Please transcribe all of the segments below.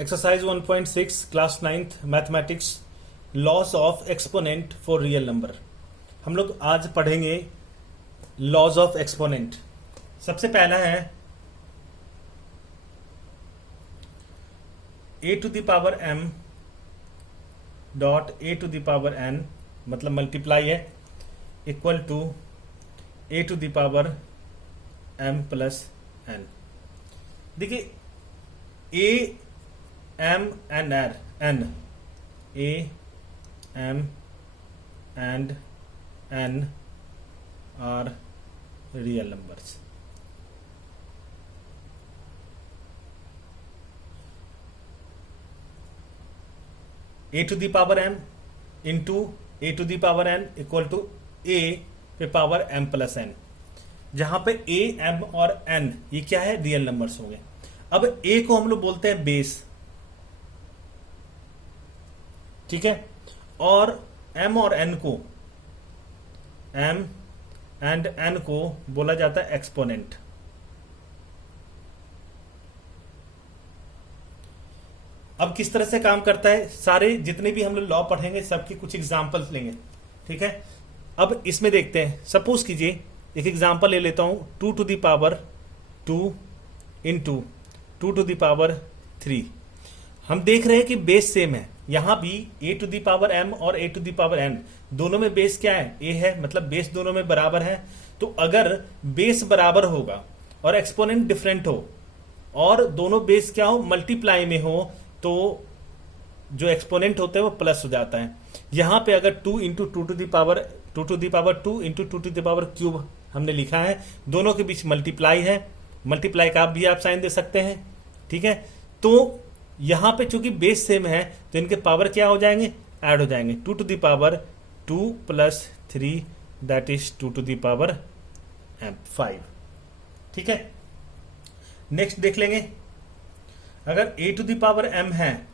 Exercise 1.6 class 9th mathematics laws of exponent for real number. हम लोग आज पढ़ेंगे लॉज ऑफ एक्सपोनेंट। सबसे पहला है a to the power m dot a to the power n, मतलब मल्टीप्लाई है, equal to a to the power m plus n। देखिए a m and n, a m and n are real numbers। a to the power m into a to the power n equal to a पे power m plus n, जहां पे a m और n ये क्या है, real numbers होंगे। अब a को हम लोग बोलते हैं बेस, ठीक है, और m और n को, m एंड n को बोला जाता है एक्सपोनेंट। अब किस तरह से काम करता है, सारे जितने भी हम लोग लॉ पढ़ेंगे सबके कुछ एग्जांपल्स लेंगे, ठीक है। अब इसमें देखते हैं, सपोज कीजिए एक एग्जांपल ले लेता हूं, 2 to the power 2 into 2 to the power 3। हम देख रहे हैं कि बेस सेम है, यहां भी a to the power m और a to the power n दोनों में बेस क्या है, a है, मतलब बेस दोनों में बराबर है। तो अगर बेस बराबर होगा और एक्सपोनेंट डिफरेंट हो और दोनों बेस क्या हो, मल्टीप्लाई में हो, तो जो एक्सपोनेंट होते हैं वो प्लस हो जाता है। यहां पे अगर 2 into two to the power 2 into 2 to the power cube हमने लिखा है, दोनों के बीच मल्टीप्लाई है, मल्टीप्लाई का भी आप साइन दे सकते हैं, ठीक है। तो यहां पे चूंकि बेस सेम है तो इनके पावर क्या हो जाएंगे, ऐड हो जाएंगे। 2 to the power 2 plus 3 that is 2 to the power 5, ठीक है। नेक्स्ट देख लेंगे, अगर a to the power m है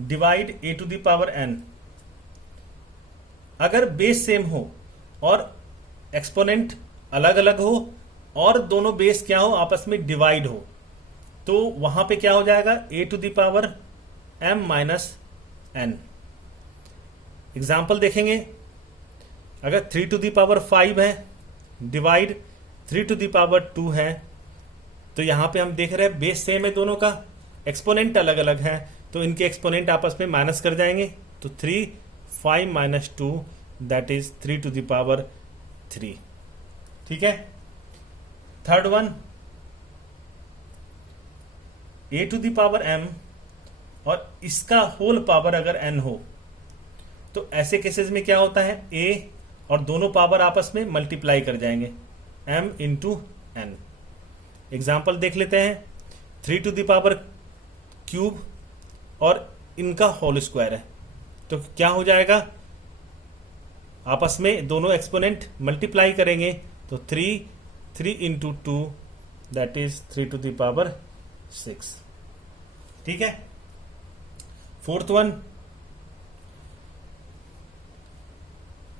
divide a to the power n, अगर बेस सेम हो और एक्सपोनेंट अलग अलग हो और दोनों बेस क्या हो, आपस में डिवाइड हो, तो वहां पे क्या हो जाएगा, a to the power m minus n। Example देखेंगे, अगर 3 टू द पावर 5 है डिवाइड 3 टू द पावर 2 है, तो यहां पे हम देख रहे हैं बेस सेम है दोनों का, एक्सपोनेंट अलग अलग है, तो इनके एक्सपोनेंट आपस में माइनस कर जाएंगे, तो 3 5 minus 2 that is 3 to the power 3, ठीक है। Third one, a to the power m और इसका होल पावर अगर n हो, तो ऐसे केसेस में क्या होता है, a और दोनों पावर आपस में मल्टीप्लाई कर जाएंगे, m इंटू n। एग्जाम्पल देख लेते हैं, 3 टू द पावर क्यूब और इनका होल स्क्वायर है, तो क्या हो जाएगा, आपस में दोनों एक्सपोनेंट मल्टीप्लाई करेंगे, तो 3 into 2 that is 3 to the power 6, ठीक है। फोर्थ वन,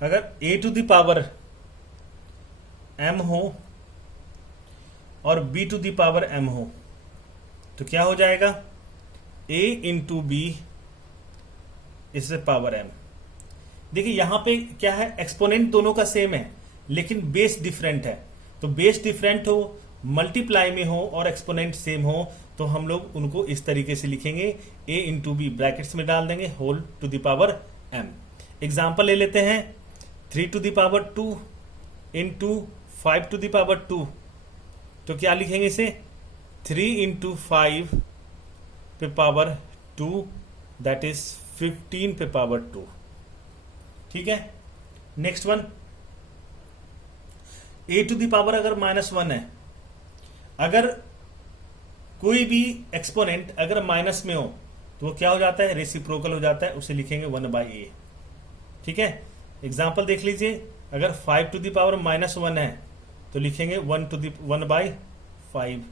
अगर a to the power m हो और b to the power m हो, तो क्या हो जाएगा, a इंटू बी इससे पावर m। देखिए यहां पे क्या है, एक्सपोनेंट दोनों का सेम है लेकिन बेस डिफरेंट है, तो बेस डिफरेंट हो, मल्टीप्लाई में हो और एक्सपोनेंट सेम हो, तो हम लोग उनको इस तरीके से लिखेंगे, a इंटू बी ब्रैकेट्स में डाल देंगे, whole to the power m। Example ले लेते हैं, 3 to the power 2 into 5 to the power 2, तो क्या लिखेंगे इसे, 3 इंटू 5 पे पावर 2 दैट इज 15 पे पावर 2, ठीक है। Next one, a to the power अगर -1 है, अगर कोई भी एक्सपोनेंट अगर माइनस में हो तो वो क्या हो जाता है, रेसिप्रोकल हो जाता है, उसे लिखेंगे 1/a, ठीक है। एग्जाम्पल देख लीजिए, अगर 5 टू द पावर -1 है तो लिखेंगे 1/5।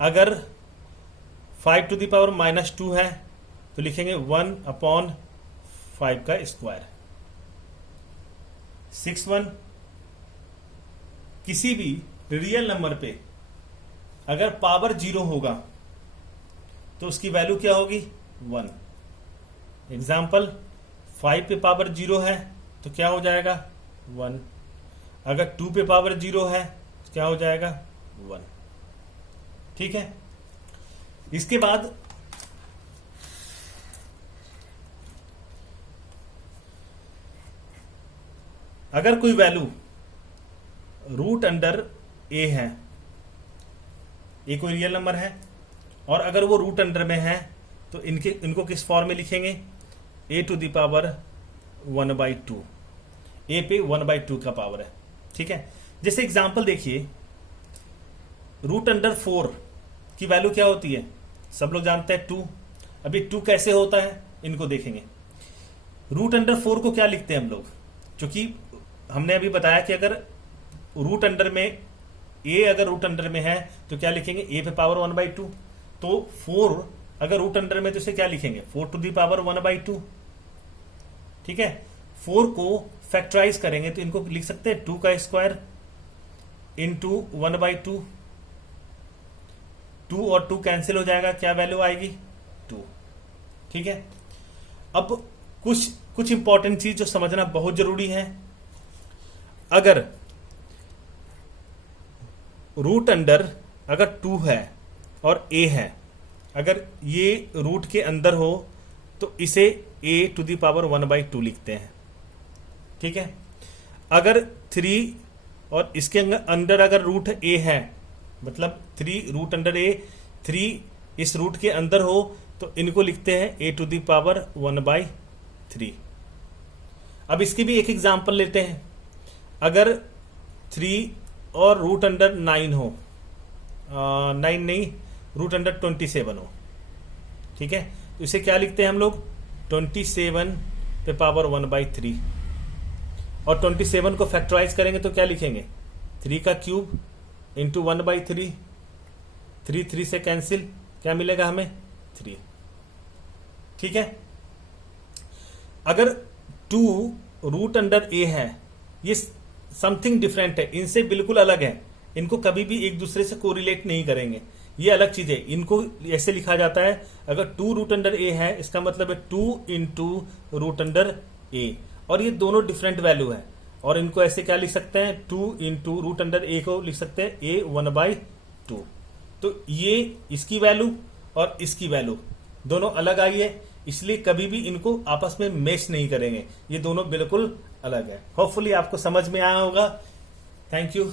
अगर 5 टू द पावर -2 है तो लिखेंगे 1/5 का स्क्वायर। 6 1, किसी भी रियल नंबर पे अगर पावर 0 होगा तो उसकी वैल्यू क्या होगी 1। एग्जाम्पल 5 पे पावर 0 है तो क्या हो जाएगा 1। अगर 2 पे पावर 0 है तो क्या हो जाएगा 1। ठीक है। इसके बाद अगर कोई वैल्यू रूट अंडर ए है, ए कोई रियल नंबर है, और अगर वो रूट अंडर में है तो इनको किस फॉर्म में लिखेंगे, ए टू द पावर 1/2। ए पे 1/2 का पावर है। ठीक है। जैसे एग्जांपल देखिए, रूट अंडर 4 की वैल्यू क्या होती है, सब लोग जानते हैं 2। अभी 2 कैसे होता है इनको देखेंगे। रूट अंडर 4 को क्या लिखते हैं हम लोग, क्योंकि हमने अभी बताया कि अगर रूट अंडर में ए अगर रूट अंडर में है तो क्या लिखेंगे, ए पे पावर 1/2। तो 4 अगर रूट अंडर में तो इसे क्या लिखेंगे, 4 टू द पावर 1/2। ठीक है। 4 को फैक्टराइज करेंगे तो इनको लिख सकते हैं 2 का स्क्वायर इंटू 1/2। 2 और 2 कैंसिल हो जाएगा, क्या वैल्यू आएगी 2। ठीक है। अब कुछ इंपॉर्टेंट चीज जो समझना बहुत जरूरी है, अगर रूट अंडर अगर 2 है और a है, अगर ये रूट के अंदर हो तो इसे a टू द पावर 1/2 लिखते हैं। ठीक है। अगर 3 और इसके अंदर अगर रूट a है, मतलब 3 रूट अंडर a, 3 इस रूट के अंदर हो तो इनको लिखते हैं a टू द पावर 1/3। अब इसकी भी एक एग्जांपल लेते हैं। अगर 3 और रूट अंडर 9 हो, 9 नहीं, रूट अंडर 27 हो। ठीक है। तो इसे क्या लिखते हैं हम लोग, 27 पे पावर 1/3। और 27 को फैक्टराइज करेंगे तो क्या लिखेंगे, 3 का क्यूब इंटू 1/3। 3 से कैंसिल, क्या मिलेगा हमें 3। ठीक है। अगर 2 रूट अंडर a है, ये समथिंग डिफरेंट है, इनसे बिल्कुल अलग है, इनको कभी भी एक दूसरे से कोरिलेट नहीं करेंगे, ये अलग चीज है। इनको ऐसे लिखा जाता है, अगर 2 रूट अंडर a है इसका मतलब है 2 इंटू रूट अंडर a, और ये दोनों डिफरेंट वैल्यू है, और इनको ऐसे क्या लिख सकते हैं, 2 इंटू रूट अंडर a को लिख सकते हैं a 1/2। तो ये इसकी वैल्यू और इसकी वैल्यू दोनों अलग आई है, इसलिए कभी भी इनको आपस में मैच नहीं करेंगे, ये दोनों बिल्कुल अलग है। होपफुली आपको समझ में आया होगा। Thank you.